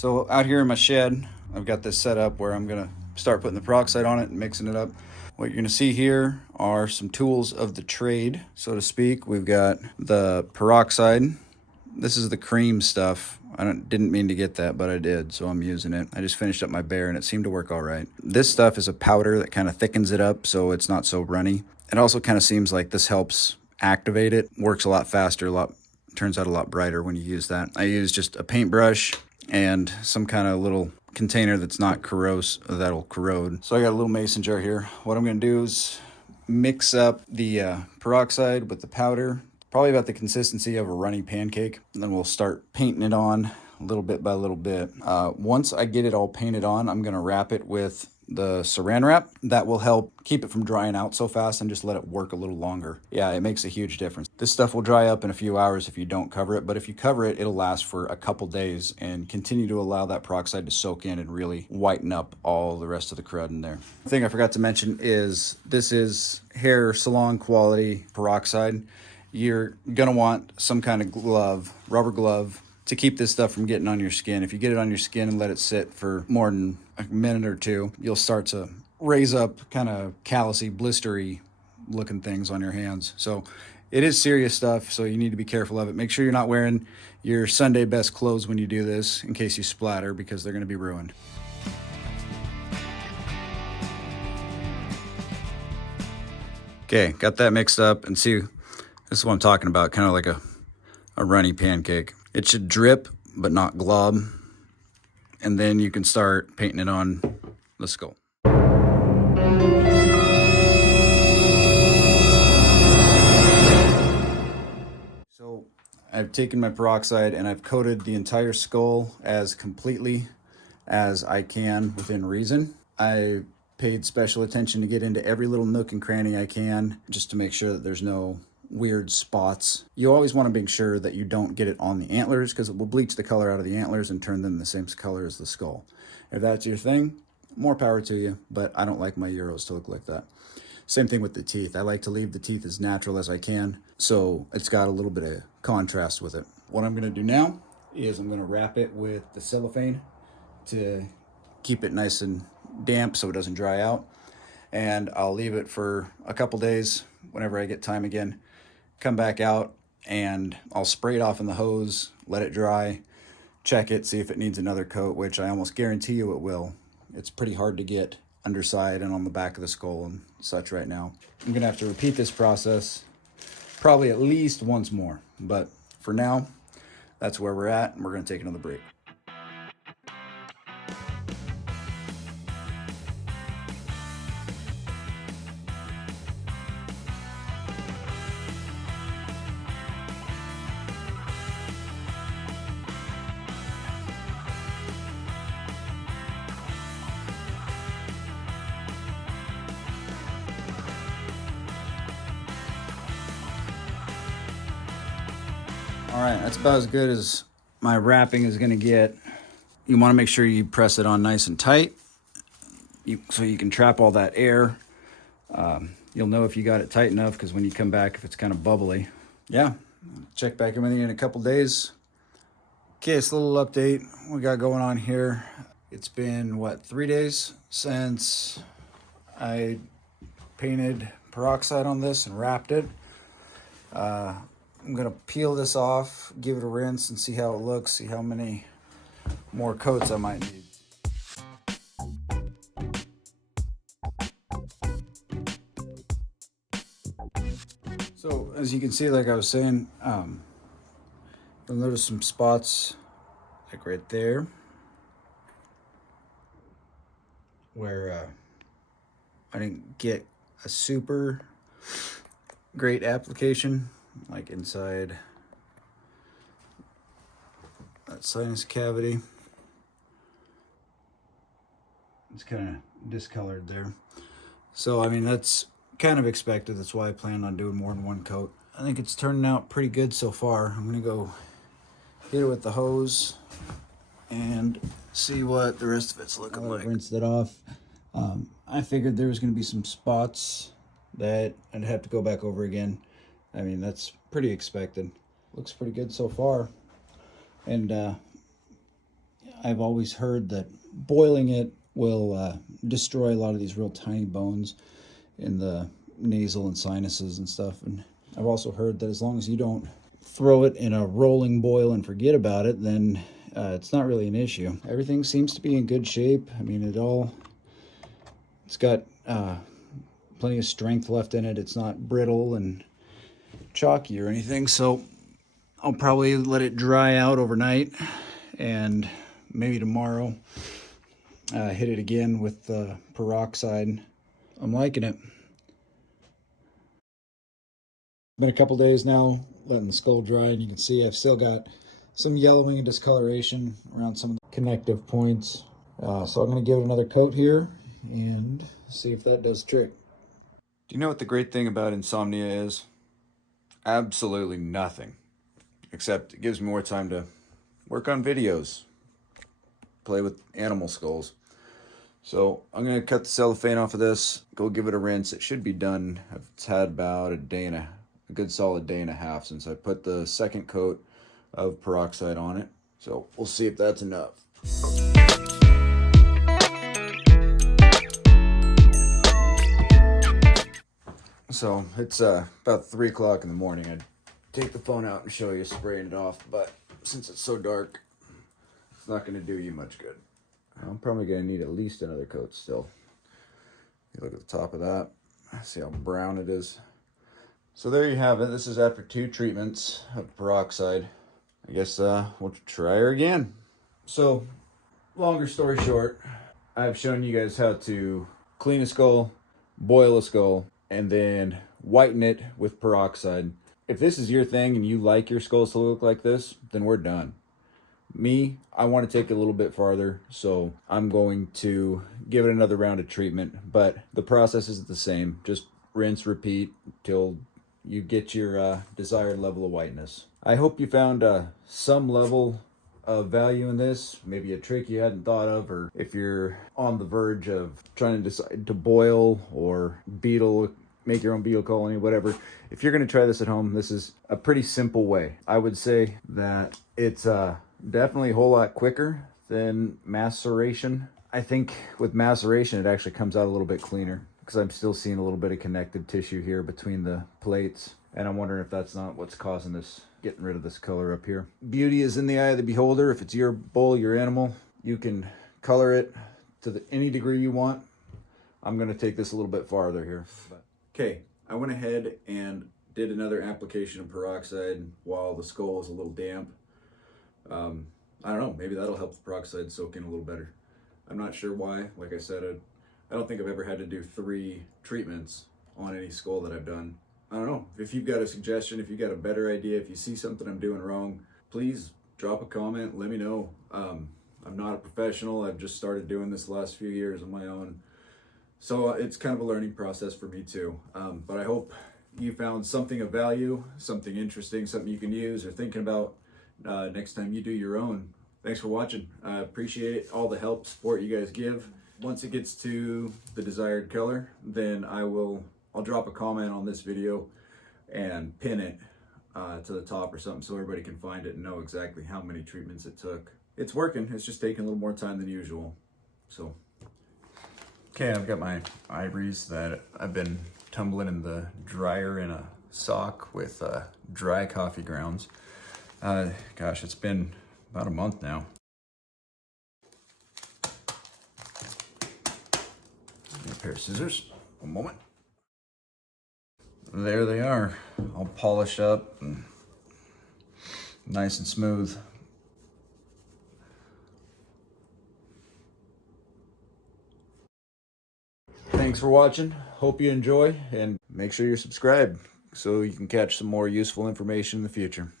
So out here in my shed, I've got this set up where I'm gonna start putting the peroxide on it and mixing it up. What you're gonna see here are some tools of the trade, so to speak. We've got the peroxide. This is the cream stuff. Didn't mean to get that, but I did, so I'm using it. I just finished up my bear and it seemed to work all right. This stuff is a powder that kind of thickens it up so it's not so runny. It also kind of seems like this helps activate it. Works a lot faster, turns out a lot brighter when you use that. I use just a paintbrush and some kind of little container that's not that'll corrode. So I got a little mason jar here. What I'm gonna do is mix up the peroxide with the powder, probably about the consistency of a runny pancake. And then we'll start painting it on little bit by little bit. Once I get it all painted on, I'm gonna wrap it with the saran wrap. That will help keep it from drying out so fast and just let it work a little longer. Yeah, it makes a huge difference. This stuff will dry up in a few hours if you don't cover it, but if you cover it, it'll last for a couple days and continue to allow that peroxide to soak in and really whiten up all the rest of the crud in there. The thing I forgot to mention is this is hair salon quality peroxide. You're gonna want some kind of glove, rubber glove, to keep this stuff from getting on your skin. If you get it on your skin and let it sit for more than a minute or two, you'll start to raise up kind of callousy, blistery looking things on your hands. So it is serious stuff, so you need to be careful of it. Make sure you're not wearing your Sunday best clothes when you do this in case you splatter, because they're gonna be ruined. Okay, got that mixed up, and see, this is what I'm talking about, kind of like a runny pancake. It should drip, but not glob. And then you can start painting it on the skull. So I've taken my peroxide and I've coated the entire skull as completely as I can within reason. I paid special attention to get into every little nook and cranny I can, just to make sure that there's no weird spots. You always want to make sure that you don't get it on the antlers, because it will bleach the color out of the antlers and turn them the same color as the skull. If that's your thing, more power to you, but I don't like my Euros to look like that. Same thing with the teeth. I like to leave the teeth as natural as I can, so it's got a little bit of contrast with it. What I'm going to do now is I'm going to wrap it with the cellophane to keep it nice and damp so it doesn't dry out. And I'll leave it for a couple days. Whenever I get time again, come back out and I'll spray it off in the hose, let it dry, check it, see if it needs another coat, which I almost guarantee you it will. It's pretty hard to get underside and on the back of the skull and such right now. I'm gonna have to repeat this process probably at least once more, but for now, that's where we're at, and we're gonna take another break. All right, that's about as good as my wrapping is gonna get. You wanna make sure you press it on nice and tight so you can trap all that air. You'll know if you got it tight enough, because when you come back, if it's kind of bubbly. Yeah, check back in with you in a couple days. Okay, it's a little update we got going on here. It's been, what, 3 days since I painted peroxide on this and wrapped it. I'm gonna peel this off, give it a rinse and see how it looks, see how many more coats I might need. So as you can see, like I was saying, you'll notice some spots like right there where I didn't get a super great application, like inside that sinus cavity. It's kind of discolored there. So, I mean, that's kind of expected. That's why I plan on doing more than one coat. I think it's turning out pretty good so far. I'm gonna go hit it with the hose and see what the rest of it's looking like. Rinsed it off. I figured there was gonna be some spots that I'd have to go back over again. I mean, that's pretty expected. Looks pretty good so far. And I've always heard that boiling it will destroy a lot of these real tiny bones in the nasal and sinuses and stuff. And I've also heard that as long as you don't throw it in a rolling boil and forget about it, then it's not really an issue. Everything seems to be in good shape. I mean, it's got plenty of strength left in it. It's not brittle and chalky or anything. So I'll probably let it dry out overnight, and maybe tomorrow hit it again with the peroxide. I'm liking it. Been a couple days now letting the skull dry, and you can see I've still got some yellowing and discoloration around some of the connective points. So I'm going to give it another coat here and see if that does the trick. Do you know what the great thing about insomnia is? Absolutely nothing. Except it gives me more time to work on videos, play with animal skulls. So I'm going to cut the cellophane off of this, go give it a rinse. It should be done. It's had about a good solid day and a half since I put the second coat of peroxide on it. So we'll see if that's enough. So it's about 3 o'clock in the morning. I'd take the phone out and show you spraying it off, but since it's so dark, it's not going to do you much good. I'm probably going to need at least another coat still. You look at the top of that, see how brown it is. So there you have it. This is after 2 treatments of peroxide. I guess we'll try her again. So, longer story short, I've shown you guys how to clean a skull, boil a skull, and then whiten it with peroxide. If this is your thing and you like your skulls to look like this, then we're done. Me, I want to take it a little bit farther, so I'm going to give it another round of treatment, but the process is the same. Just rinse, repeat till you get your desired level of whiteness. I hope you found some level of value in this, maybe a trick you hadn't thought of, or if you're on the verge of trying to decide to boil or make your own beetle colony, whatever. If you're going to try this at home, this is a pretty simple way. I would say that it's definitely a whole lot quicker than maceration. I think with maceration, it actually comes out a little bit cleaner because I'm still seeing a little bit of connective tissue here between the plates. And I'm wondering if that's not what's causing this, getting rid of this color up here. Beauty is in the eye of the beholder. If it's your bull, your animal, you can color it to any degree you want. I'm going to take this a little bit farther here. Okay, I went ahead and did another application of peroxide while the skull was a little damp. I don't know, maybe that'll help the peroxide soak in a little better. I'm not sure why. Like I said, I don't think I've ever had to do 3 treatments on any skull that I've done. I don't know. If you've got a suggestion, if you've got a better idea, if you see something I'm doing wrong, please drop a comment, let me know. I'm not a professional. I've just started doing this the last few years on my own. So it's kind of a learning process for me too. But I hope you found something of value, something interesting, something you can use or thinking about next time you do your own. Thanks for watching. I appreciate all the help, support you guys give. Once it gets to the desired color, then I'll drop a comment on this video and pin it to the top or something so everybody can find it and know exactly how many treatments it took. It's working, it's just taking a little more time than usual. So, okay, I've got my ivories that I've been tumbling in the dryer in a sock with dry coffee grounds. Gosh, it's been about a month now. Get a pair of scissors, one moment. There they are, all polished up and nice and smooth. Thanks for watching. Hope you enjoy, and make sure you're subscribed so you can catch some more useful information in the future.